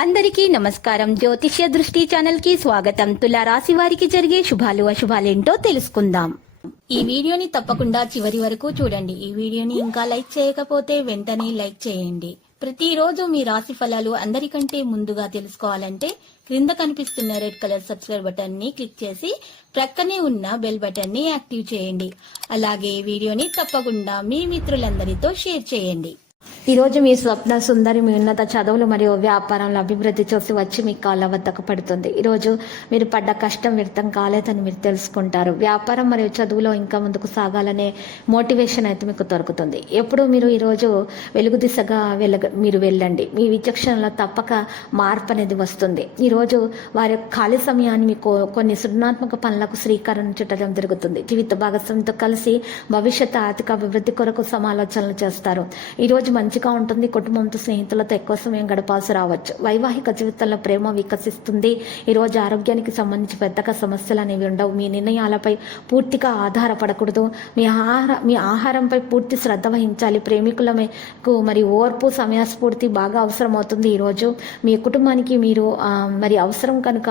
అందరికీ నమస్కారం. జ్యోతిష్య దృష్టి ఛానల్ కి స్వాగతం. తులా రాశి వారికి జరిగే శుభాలు అశుభాలేంటో తెలుసుకుందాం. ఈ వీడియోని తప్పకుండా చివరి వరకు చూడండి. ఈ వీడియోని ఇంకా లైక్ చేయకపోతే వెంటనే లైక్ చేయండి. ప్రతిరోజు మీ రాశి ఫలాలు అందరికంటే ముందుగా తెలుసుకోవాలంటే క్రింద కనిపిస్తున్న రెడ్ కలర్ సబ్స్క్రైబ్ బటన్ ని క్లిక్ చేసి ప్రక్కనే ఉన్న బెల్ బటన్ ని యాక్టివ్ చేయండి. అలాగే వీడియోని తప్పకుండా మీ మిత్రులందరితో షేర్ చేయండి. ఈ రోజు మీ స్వప్న సుందరి మీ ఉన్నత చదువులు మరియు వ్యాపారంలో అభివృద్ధి చూసి వచ్చి మీ కాళ్ళ వద్దకు పడుతుంది. ఈరోజు మీరు పడ్డ కష్టం వ్యర్థం కాలేదని మీరు తెలుసుకుంటారు. వ్యాపారం మరియు చదువులో ఇంకా ముందుకు సాగాలనే మోటివేషన్ అయితే మీకు దొరుకుతుంది. ఎప్పుడు మీరు ఈరోజు వెలుగు దిశగా మీరు వెళ్ళండి. మీ విచక్షణలో తప్పక మార్పు అనేది వస్తుంది. ఈరోజు వారి ఖాళీ సమయాన్ని మీకు కొన్ని సృజనాత్మక పనులకు శ్రీకారం చుట్టడం జరుగుతుంది. జీవిత భాగస్వామితో కలిసి భవిష్యత్ ఆర్థిక అభివృద్ధి కొరకు సమాలోచనలు చేస్తారు. ఈరోజు మంచిగా ఉంటుంది. కుటుంబంతో స్నేహితులతో ఎక్కువ సమయం గడపాల్సి రావచ్చు. వైవాహిక జీవితంలో ప్రేమ వికసిస్తుంది. ఈ రోజు ఆరోగ్యానికి సంబంధించి పెద్దగా సమస్యలు అనేవి ఉండవు. మీ నిర్ణయాలపై పూర్తిగా ఆధారపడకూడదు. మీ ఆహారంపై పూర్తి శ్రద్ధ వహించాలి. ప్రేమికులకు మరి ఓర్పు సమయస్ఫూర్తి బాగా అవసరం అవుతుంది. ఈరోజు మీ కుటుంబానికి మీరు మరి అవసరం కనుక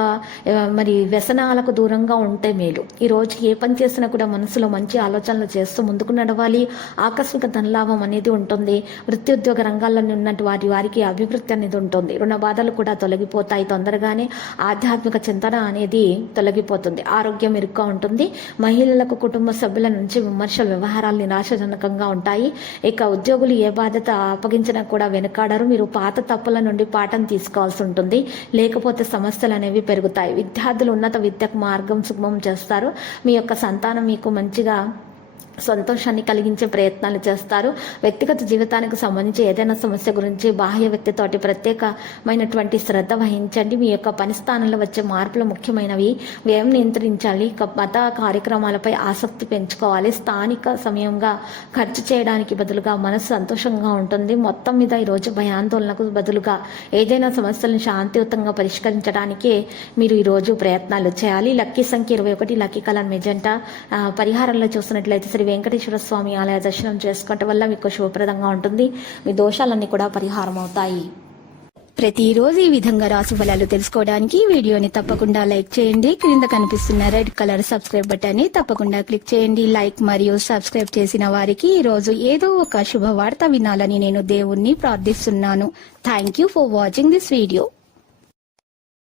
మరి వ్యసనాలకు దూరంగా ఉంటే మేలు. ఈ రోజు ఏ పని చేసినా కూడా మనసులో మంచి ఆలోచనలు చేస్తూ ముందుకు నడవాలి. ఆకస్మిక ధనలాభం అనేది ఉంటుంది. వృత్తి రంగాల్లో ఉన్నటువంటి వారికి అభివృద్ధి అనేది ఉంటుంది. రుణ బాధలు కూడా తొలగిపోతాయి. తొందరగానే ఆధ్యాత్మిక చింతన అనేది తొలగిపోతుంది. ఆరోగ్యం మెరుగ్గా ఉంటుంది. మహిళలకు కుటుంబ సభ్యుల నుంచి విమర్శల వ్యవహారాలు నిరాశజనకంగా ఉంటాయి. ఇక ఉద్యోగులు ఏ బాధ్యత అప్పగించినా కూడా వెనుకాడరు. మీరు పాత తప్పుల నుండి పాఠం తీసుకోవాల్సి ఉంటుంది. లేకపోతే సమస్యలు అనేవి పెరుగుతాయి. విద్యార్థులు ఉన్నత విద్యకు మార్గం సుగమం చేస్తారు. మీ యొక్క సంతానం మీకు మంచిగా సంతోషాన్ని కలిగించే ప్రయత్నాలు చేస్తారు. వ్యక్తిగత జీవితానికి సంబంధించి ఏదైనా సమస్య గురించి బాహ్య వ్యక్తితోటి ప్రత్యేకమైనటువంటి శ్రద్ధ వహించండి. మీ యొక్క పని స్థానంలో వచ్చే మార్పులు ముఖ్యమైనవి. వ్యయం నియంత్రించాలి. మత కార్యక్రమాలపై ఆసక్తి పెంచుకోవాలి. స్థానిక సమయంగా ఖర్చు చేయడానికి బదులుగా మనసు సంతోషంగా ఉంటుంది. మొత్తం మీద ఈరోజు భయాందోళనకు బదులుగా ఏదైనా సమస్యలను శాంతియుతంగా పరిష్కరించడానికి మీరు ఈరోజు ప్రయత్నాలు చేయాలి. లక్కీ సంఖ్య 21, లక్కీ కలర్ మెజెంటా. పరిహారంలో చూసినట్లయితే శ్రీ వెంకటేశ్వర స్వామి ఆలయ దర్శనం చేసుకోవటం వల్ల మీకు శుభప్రదంగా ఉంటుంది. మీ దోషాలన్నీ కూడా పరిహారం అవుతాయి. ప్రతిరోజు ఈ విధంగా రాశి ఫలాలు తెలుసుకోవడానికి వీడియోని తప్పకుండా లైక్ చేయండి. క్రింద కనిపిస్తున్న రెడ్ కలర్ సబ్స్క్రైబ్ బటన్ ని తప్పకుండా క్లిక్ చేయండి. లైక్ మరియు సబ్స్క్రైబ్ చేసిన వారికి ఈ రోజు ఏదో ఒక శుభవార్త వినాలని నేను దేవుణ్ణి ప్రార్థిస్తున్నాను. Thank you for watching this video.